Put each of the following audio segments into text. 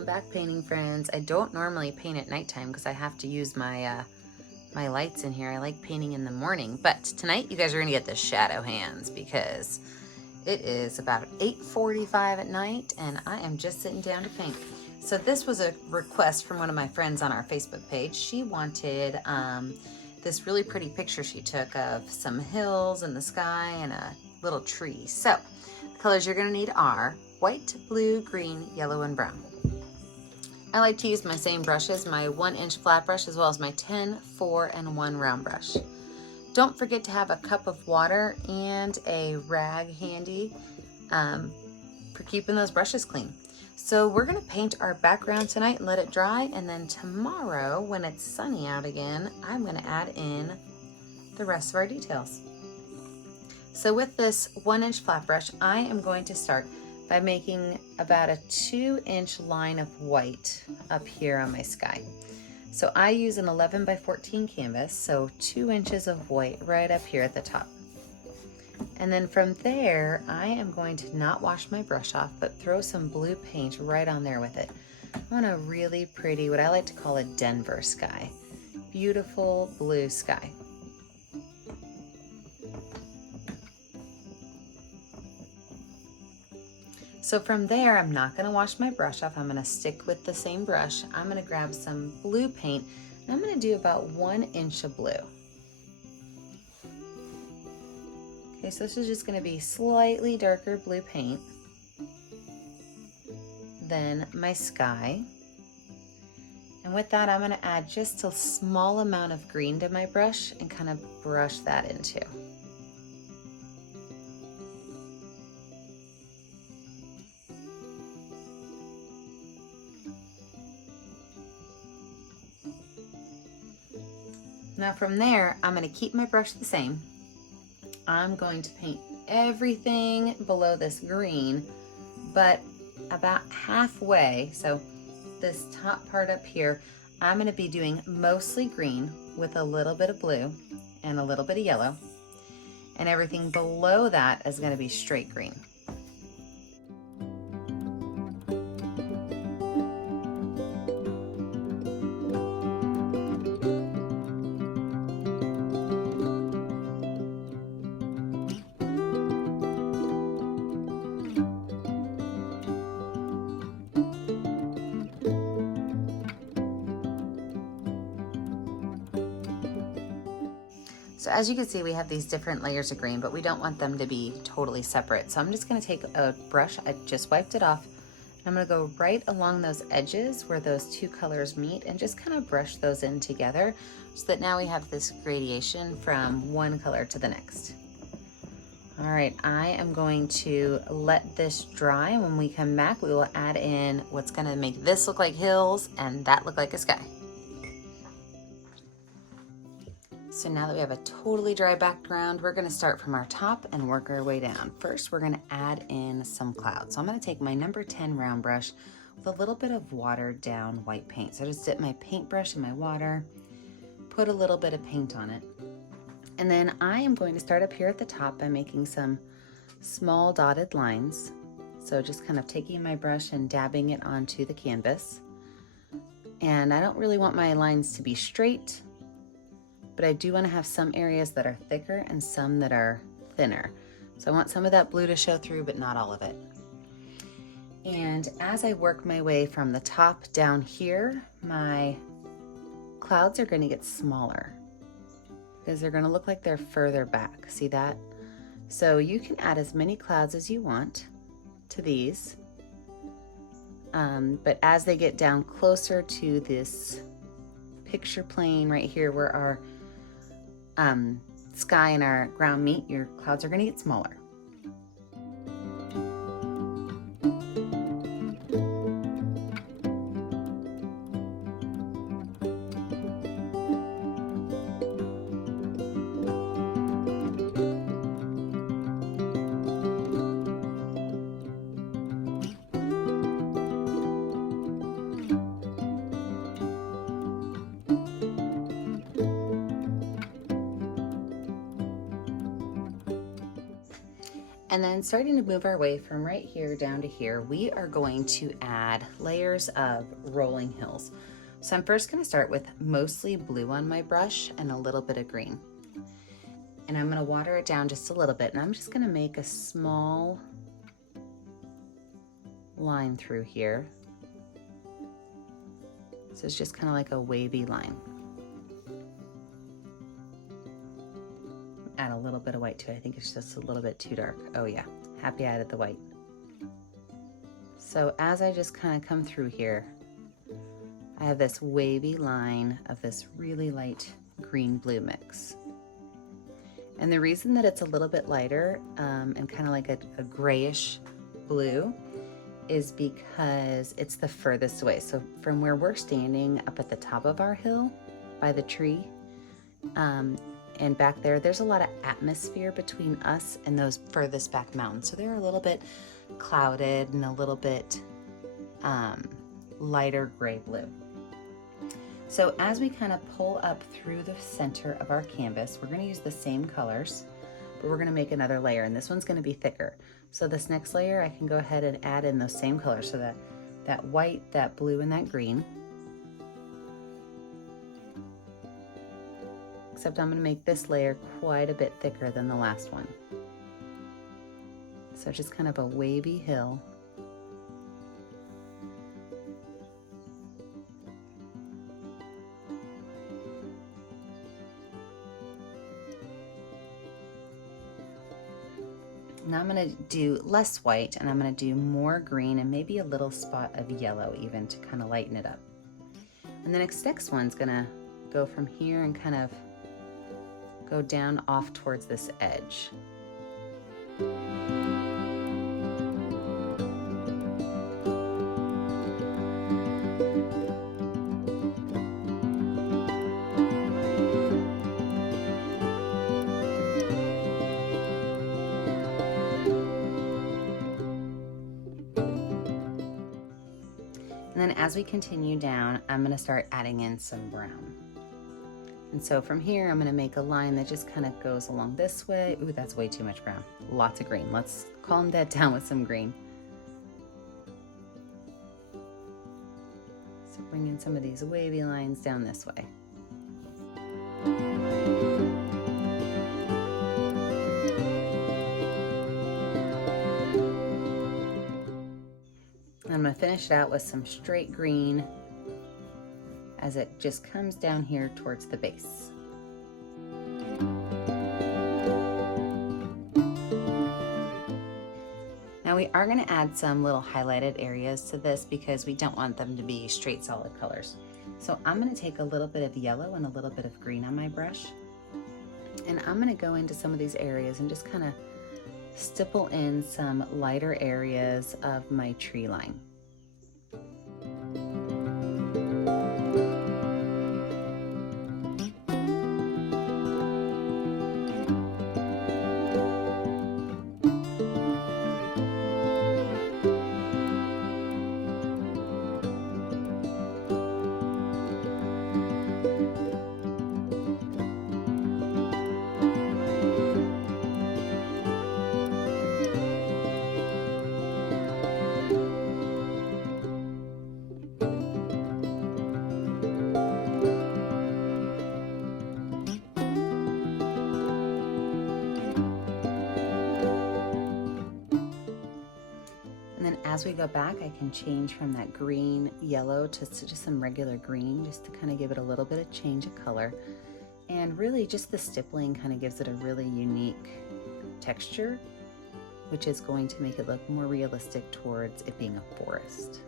Welcome back, painting friends. I don't normally paint at nighttime because I have to use my my lights in here. I like painting in the morning, but tonight you guys are gonna get the shadow hands because it is about 8:45 at night and I am just sitting down to paint. So this was a request from one of my friends on our Facebook page. She wanted this really pretty picture she took of some hills and the sky and a little tree. So the colors you're gonna need are white, blue, green, yellow, and brown. I like to use my same brushes, my 1-inch flat brush as well as my 10, 4, and 1 round brush. Don't forget to have a cup of water and a rag handy for keeping those brushes clean. So we're gonna paint our background tonight and let it dry, and then tomorrow when it's sunny out again, I'm gonna add in the rest of our details. So with this 1-inch flat brush, I am going to start by making about a 2-inch line of white up here on my sky. So I use an 11 by 14 canvas, so 2 inches of white right up here at the top. And then from there, I am going to not wash my brush off, but throw some blue paint right on there with it. I want a really pretty, what I like to call a Denver sky. Beautiful blue sky. So from there, I'm not gonna wash my brush off. I'm gonna stick with the same brush. I'm gonna grab some blue paint and I'm gonna do about 1 inch of blue. Okay, so this is just gonna be slightly darker blue paint than my sky. And with that, I'm gonna add just a small amount of green to my brush and kind of brush that into. Now from there, I'm gonna keep my brush the same. I'm going to paint everything below this green, but about halfway, so this top part up here, I'm gonna be doing mostly green with a little bit of blue and a little bit of yellow, and everything below that is gonna be straight green. So as you can see, we have these different layers of green, but we don't want them to be totally separate. So I'm just gonna take a brush, I just wiped it off, and I'm gonna go right along those edges where those two colors meet and just kind of brush those in together so that now we have this gradation from one color to the next. All right, I am going to let this dry, and when we come back, we will add in what's gonna make this look like hills and that look like a sky. So now that we have a totally dry background, we're gonna start from our top and work our way down. First, we're gonna add in some clouds. So I'm gonna take my number 10 round brush with a little bit of watered down white paint. So I just dip my paintbrush in my water, put a little bit of paint on it. And then I am going to start up here at the top by making some small dotted lines. So just kind of taking my brush and dabbing it onto the canvas. And I don't really want my lines to be straight, but I do want to have some areas that are thicker and some that are thinner. So I want some of that blue to show through, but not all of it. And as I work my way from the top down here, my clouds are going to get smaller because they're going to look like they're further back. See that? So you can add as many clouds as you want to these. But as they get down closer to this picture plane right here where our sky and our ground meet, your clouds are going to get smaller. And then starting to move our way from right here down to here, we are going to add layers of rolling hills. So I'm first going to start with mostly blue on my brush and a little bit of green. And I'm going to water it down just a little bit, and I'm just going to make a small line through here. So it's just kind of like a wavy line. Add a little bit of white too. I think it's just a little bit too dark. Oh yeah, happy I added the white. So as I just kind of come through here, I have this wavy line of this really light green-blue mix. And the reason that it's a little bit lighter and kind of like a grayish blue is because it's the furthest away. So from where we're standing up at the top of our hill by the tree, and back there's a lot of atmosphere between us and those furthest back mountains. So they're a little bit clouded and a little bit lighter gray blue. So as we kind of pull up through the center of our canvas, we're going to use the same colors, but we're going to make another layer, and this one's going to be thicker. So this next layer, I can go ahead and add in those same colors. So that white, that blue, and that green. Except I'm going to make this layer quite a bit thicker than the last one. So just kind of a wavy hill. Now I'm going to do less white, and I'm going to do more green and maybe a little spot of yellow even to kind of lighten it up. And the next one's going to go from here and kind of go down off towards this edge. And then as we continue down, I'm going to start adding in some brown. And so from here, I'm going to make a line that just kind of goes along this way. Ooh, that's way too much brown. Lots of green. Let's calm that down with some green. So bring in some of these wavy lines down this way. And I'm going to finish it out with some straight green as it just comes down here towards the base. Now we are going to add some little highlighted areas to this because we don't want them to be straight solid colors. So I'm going to take a little bit of yellow and a little bit of green on my brush, and I'm going to go into some of these areas and just kind of stipple in some lighter areas of my tree line. And then as we go back, I can change from that green yellow to just some regular green, just to kind of give it a little bit of change of color. And really just the stippling kind of gives it a really unique texture, which is going to make it look more realistic towards it being a forest.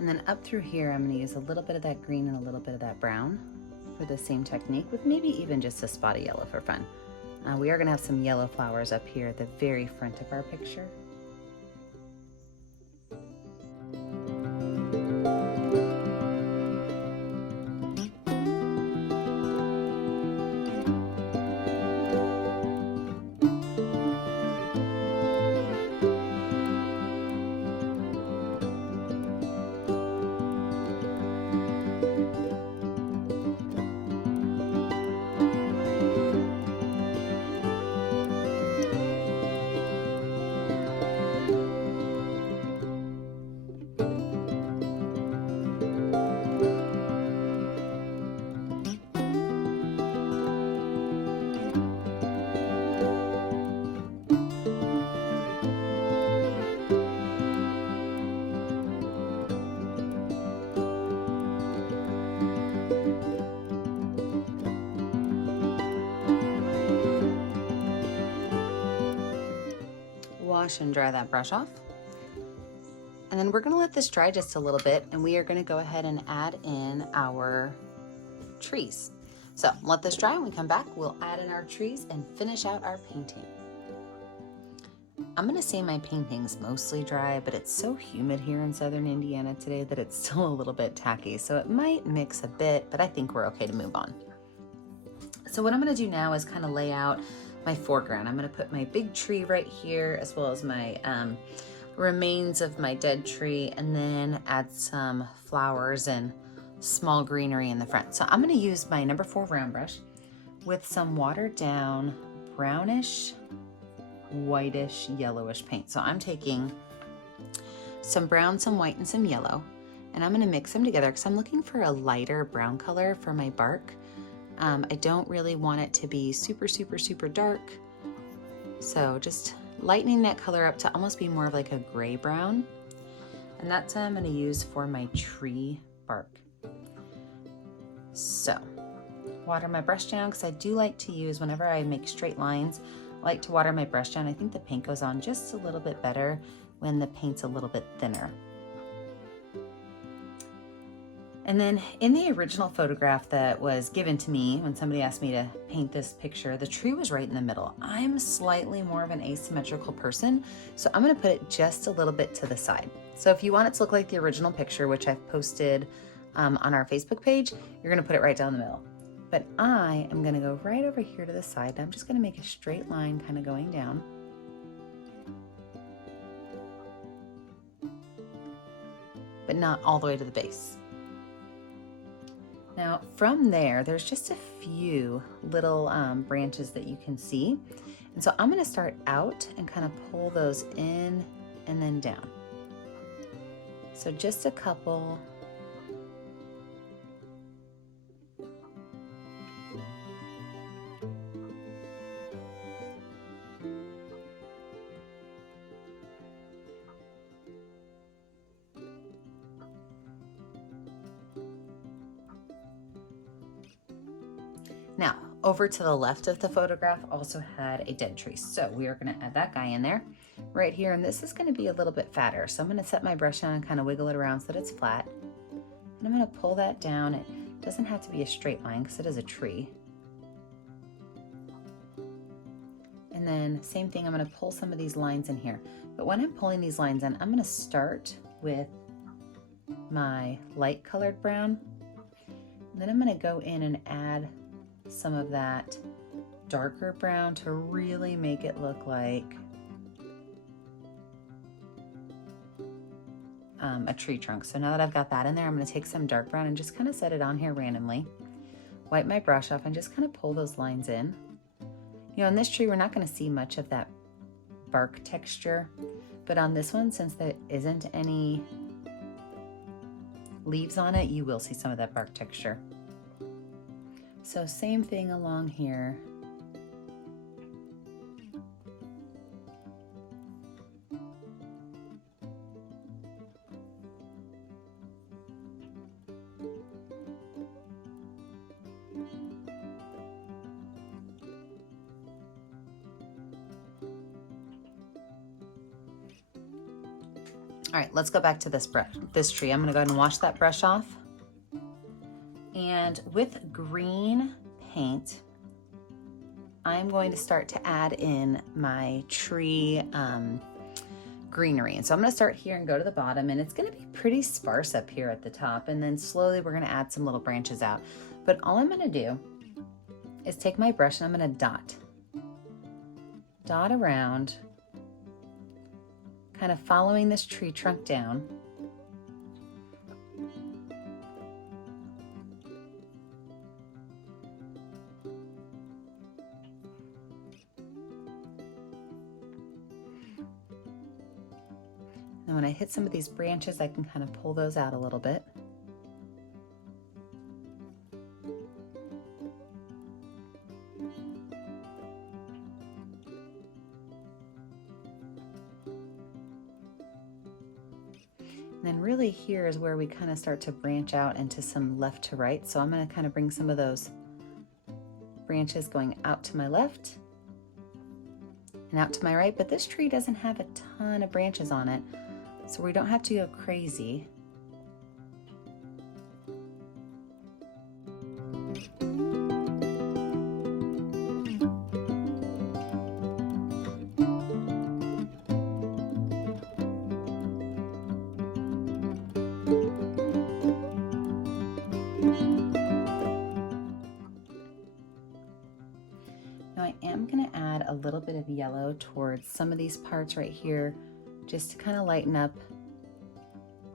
And then up through here, I'm going to use a little bit of that green and a little bit of that brown for the same technique, with maybe even just a spot of yellow for fun. We are going to have some yellow flowers up here at the very front of our picture. wash and dry that brush off. And then we're gonna let this dry just a little bit, and we are gonna go ahead and add in our trees. So let this dry. When we come back, we'll add in our trees and finish out our painting. I'm gonna say my painting's mostly dry, but it's so humid here in southern Indiana today that it's still a little bit tacky. So it might mix a bit, but I think we're okay to move on. So what I'm gonna do now is kind of lay out my foreground. I'm gonna put my big tree right here, as well as my remains of my dead tree, and then add some flowers and small greenery in the front. So I'm gonna use my number 4 round brush with some watered down brownish, whitish, yellowish paint. So I'm taking some brown, some white, and some yellow, and I'm gonna mix them together because I'm looking for a lighter brown color for my bark. I don't really want it to be super, super, super dark. So just lightening that color up to almost be more of like a gray brown. And that's what I'm gonna use for my tree bark. So, water my brush down because I do like to use, whenever I make straight lines, I like to water my brush down. I think the paint goes on just a little bit better when the paint's a little bit thinner. And then in the original photograph that was given to me when somebody asked me to paint this picture, the tree was right in the middle. I'm slightly more of an asymmetrical person, so I'm gonna put it just a little bit to the side. So if you want it to look like the original picture, which I've posted on our Facebook page, you're gonna put it right down the middle. But I am gonna go right over here to the side, and I'm just gonna make a straight line kind of going down. But not all the way to the base. Now from there, there's just a few little branches that you can see. And so I'm gonna start out and kind of pull those in and then down. So just a couple. Now, over to the left of the photograph also had a dead tree. So we are gonna add that guy in there right here. And this is gonna be a little bit fatter. So I'm gonna set my brush down and kind of wiggle it around so that it's flat. And I'm gonna pull that down. It doesn't have to be a straight line because it is a tree. And then same thing, I'm gonna pull some of these lines in here. But when I'm pulling these lines in, I'm gonna start with my light colored brown. And then I'm gonna go in and add some of that darker brown to really make it look like a tree trunk. So now that I've got that in there, I'm going to take some dark brown and just kind of set it on here randomly, wipe my brush off, and just kind of pull those lines in. You know, on this tree, we're not going to see much of that bark texture, but on this one, since there isn't any leaves on it, you will see some of that bark texture. So same thing along here. All right, let's go back to this tree. I'm gonna go ahead and wash that brush off. And with green paint, I'm going to start to add in my tree greenery. And so I'm gonna start here and go to the bottom, and it's gonna be pretty sparse up here at the top. And then slowly we're gonna add some little branches out. But all I'm gonna do is take my brush and I'm gonna dot around, kind of following this tree trunk down. And when I hit some of these branches, I can kind of pull those out a little bit. And then really here is where we kind of start to branch out into some left to right. So I'm going to kind of bring some of those branches going out to my left and out to my right, but this tree doesn't have a ton of branches on it, so we don't have to go crazy. Now I am going to add a little bit of yellow towards some of these parts right here, just to kind of lighten up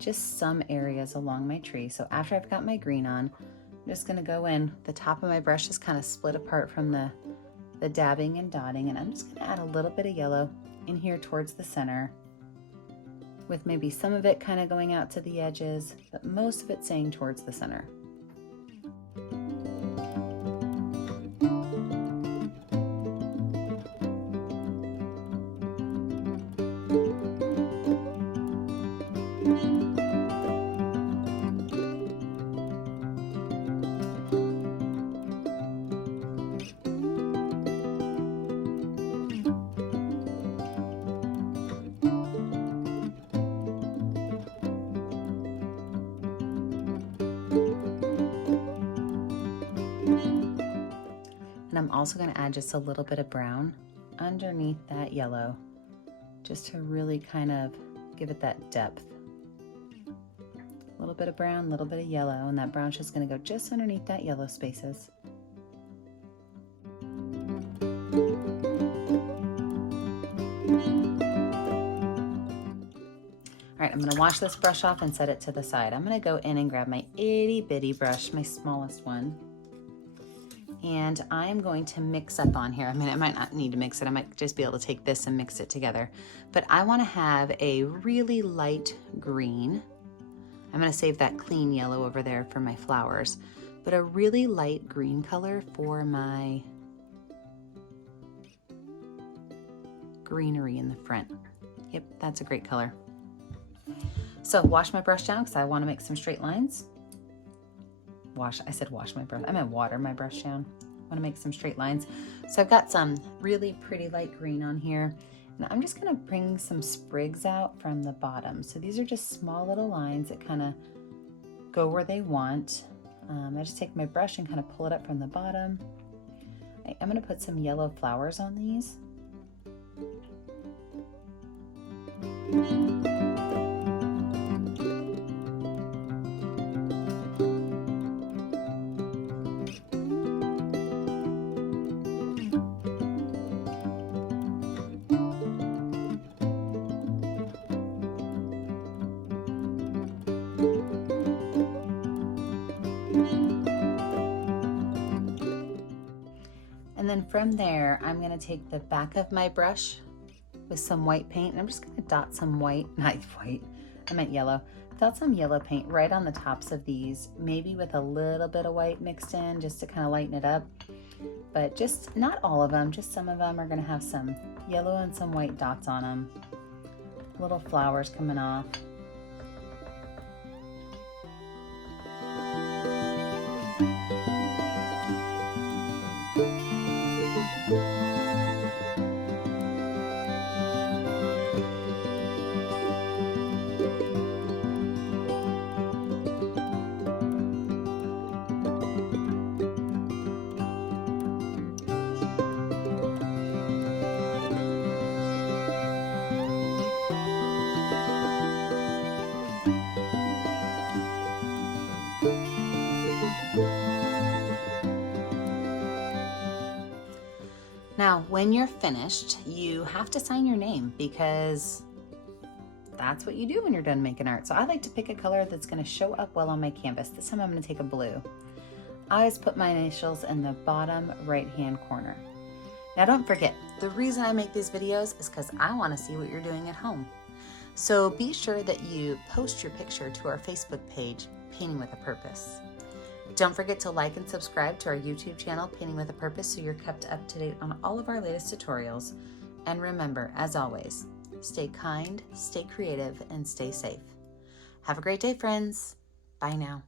just some areas along my tree. So after I've got my green on, I'm just going to go in. The top of my brush is kind of split apart from the dabbing and dotting, and I'm just going to add a little bit of yellow in here towards the center, with maybe some of it kind of going out to the edges, but most of it staying towards the center. And I'm also going to add just a little bit of brown underneath that yellow, just to really kind of give it that depth. A little bit of brown, a little bit of yellow, and that brown's just going to go just underneath that yellow spaces. All right, I'm going to wash this brush off and set it to the side. I'm going to go in and grab my itty bitty brush, my smallest one. And I'm going to mix up on here. I mean, I might not need to mix it. I might just be able to take this and mix it together. But I want to have a really light green. I'm going to save that clean yellow over there for my flowers. But a really light green color for my greenery in the front. Yep, that's a great color. So wash my brush down because I want to make some straight lines. I said wash my brush. I meant water my brush down. I want to make some straight lines. So I've got some really pretty light green on here. And I'm just going to bring some sprigs out from the bottom. So these are just small little lines that kind of go where they want. I just take my brush and kind of pull it up from the bottom. I'm going to put some yellow flowers on these. And then from there, I'm going to take the back of my brush with some white paint, and I'm just going to dot some white, not white, I meant yellow. Dot some yellow paint right on the tops of these, maybe with a little bit of white mixed in just to kind of lighten it up. But just not all of them, just some of them are going to have some yellow and some white dots on them. Little flowers coming off. Now, when you're finished, you have to sign your name because that's what you do when you're done making art. So I like to pick a color that's going to show up well on my canvas. This time I'm going to take a blue. I always put my initials in the bottom right-hand corner. Now don't forget, the reason I make these videos is because I want to see what you're doing at home. So be sure that you post your picture to our Facebook page, Painting with a Purpose. Don't forget to like and subscribe to our YouTube channel, Painting with a Purpose, so you're kept up to date on all of our latest tutorials. And remember, as always, stay kind, stay creative, and stay safe. Have a great day, friends. Bye now.